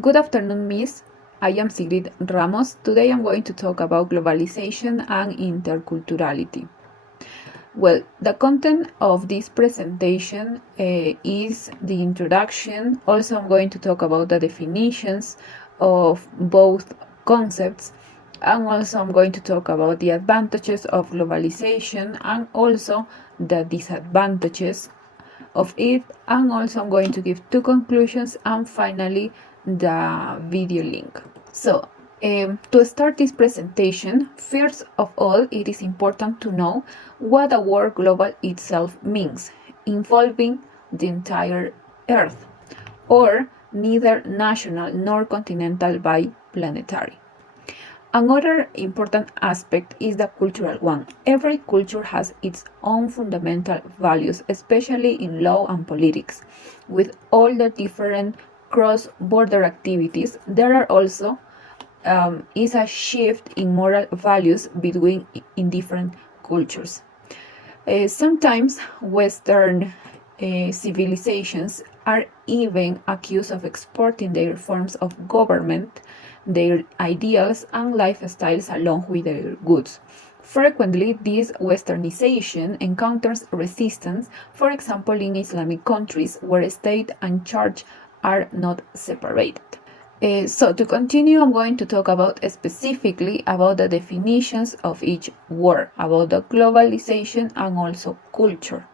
Good afternoon, Miss. I am Sigrid Ramos. Today I'm going to talk about globalization and interculturality. Well, the content of this presentation is the introduction. Also, I'm going to talk about the definitions of both concepts. And also, I'm going to talk about the advantages of globalization and also the disadvantages of it. And also, I'm going to give two conclusions and finally the video link. So, to start this presentation, first of all, it is important to know what the word global itself means, involving the entire Earth, or neither national nor continental but planetary. Another important aspect is the cultural one. Every culture has its own fundamental values, especially in law and politics. With all the different cross-border activities, there are also is a shift in moral values between in different cultures. Sometimes Western civilizations are even accused of exporting their forms of government, their ideals and lifestyles along with their goods. Frequently, this westernization encounters resistance, for example, in Islamic countries where state and church are not separated. So to continue, I'm going to talk about specifically about the definitions of each word, about the globalization and also culture.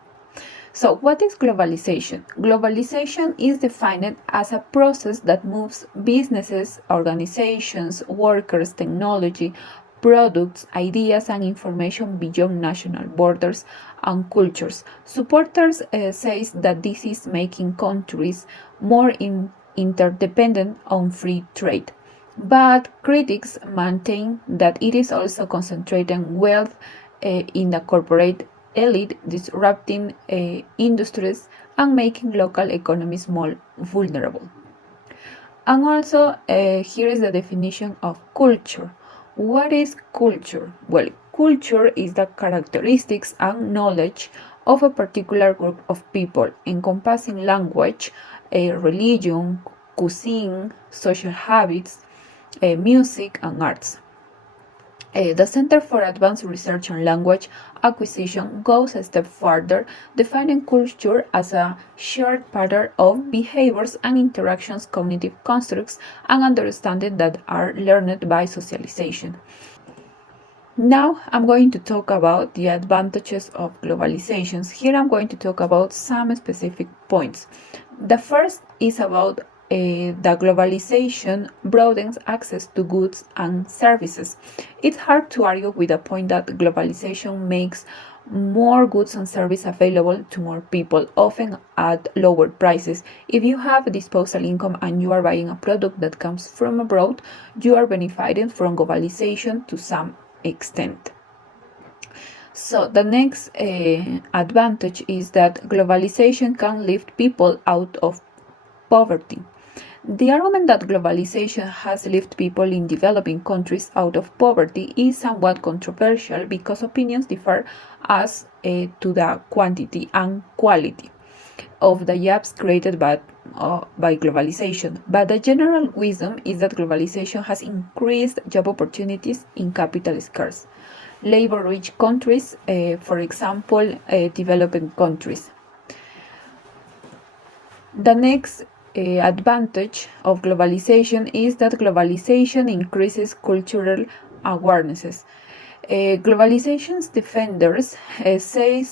So what is globalization? Globalization is defined as a process that moves businesses, organizations, workers, technology, products, ideas, and information beyond national borders and cultures. Supporters say that this is making countries more interdependent on free trade. But critics maintain that it is also concentrating wealth in the corporate elite, disrupting industries and making local economies more vulnerable. And also, here is the definition of culture. What is culture? Well, culture is the characteristics and knowledge of a particular group of people, encompassing language, religion, cuisine, social habits, music, and arts. The Center for Advanced Research on Language Acquisition goes a step further, defining culture as a shared pattern of behaviors and interactions, cognitive constructs, and understanding that are learned by socialization. Now I'm going to talk about the advantages of globalizations. Here I'm going to talk about some specific points. The first is about the globalization broadens access to goods and services. It's hard to argue with the point that globalization makes more goods and services available to more people, often at lower prices. If you have disposable income and you are buying a product that comes from abroad, you are benefiting from globalization to some extent. So the next advantage is that globalization can lift people out of poverty. The argument that globalization has lifted people in developing countries out of poverty is somewhat controversial because opinions differ as to the quantity and quality of the jobs created by globalization. But the general wisdom is that globalization has increased job opportunities in capital scarce, labor-rich countries, for example, developing countries. The next advantage of globalization is that globalization increases cultural awarenesses. Globalization's defenders say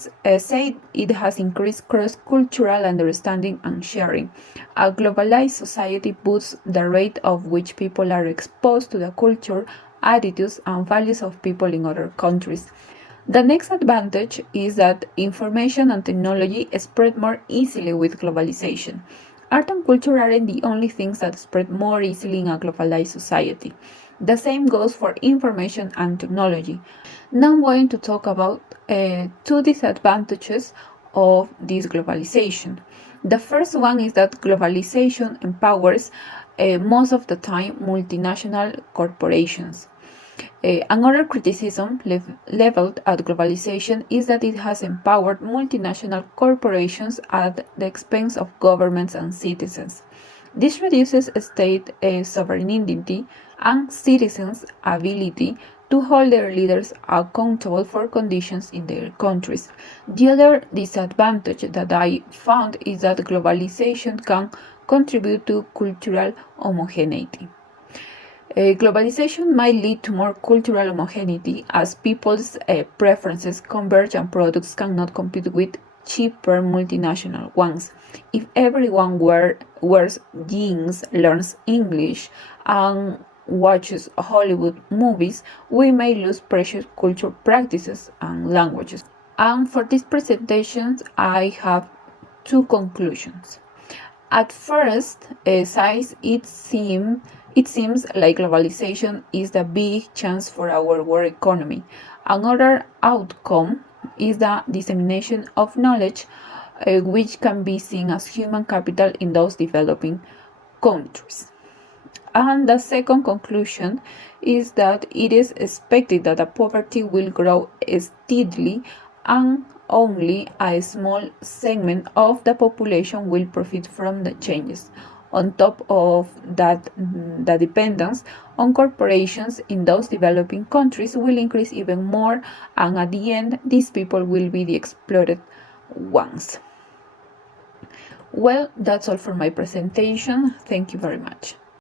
it has increased cross-cultural understanding and sharing. A globalized society boosts the rate of which people are exposed to the culture, attitudes, and values of people in other countries. The next advantage is that information and technology spread more easily with globalization. Art and culture aren't the only things that spread more easily in a globalized society. The same goes for information and technology. Now I'm going to talk about two disadvantages of this globalization. The first one is that globalization empowers most of the time multinational corporations. Another criticism leveled at globalization is that it has empowered multinational corporations at the expense of governments and citizens. This reduces state sovereignty and citizens' ability to hold their leaders accountable for conditions in their countries. The other disadvantage that I found is that globalization can contribute to cultural homogeneity. Globalization might lead to more cultural homogeneity as people's preferences converge and products cannot compete with cheaper multinational ones. If everyone wears jeans, learns English, and watches Hollywood movies, we may lose precious cultural practices and languages. And for these presentations, I have two conclusions. At first sight, it seems like globalization is the big chance for our world economy. Another outcome is the dissemination of knowledge, which can be seen as human capital in those developing countries. And the second conclusion is that it is expected that the poverty will grow steadily and only a small segment of the population will profit from the changes. On top of that, the dependence on corporations in those developing countries will increase even more, and at the end, these people will be the exploited ones. Well, that's all for my presentation. Thank you very much.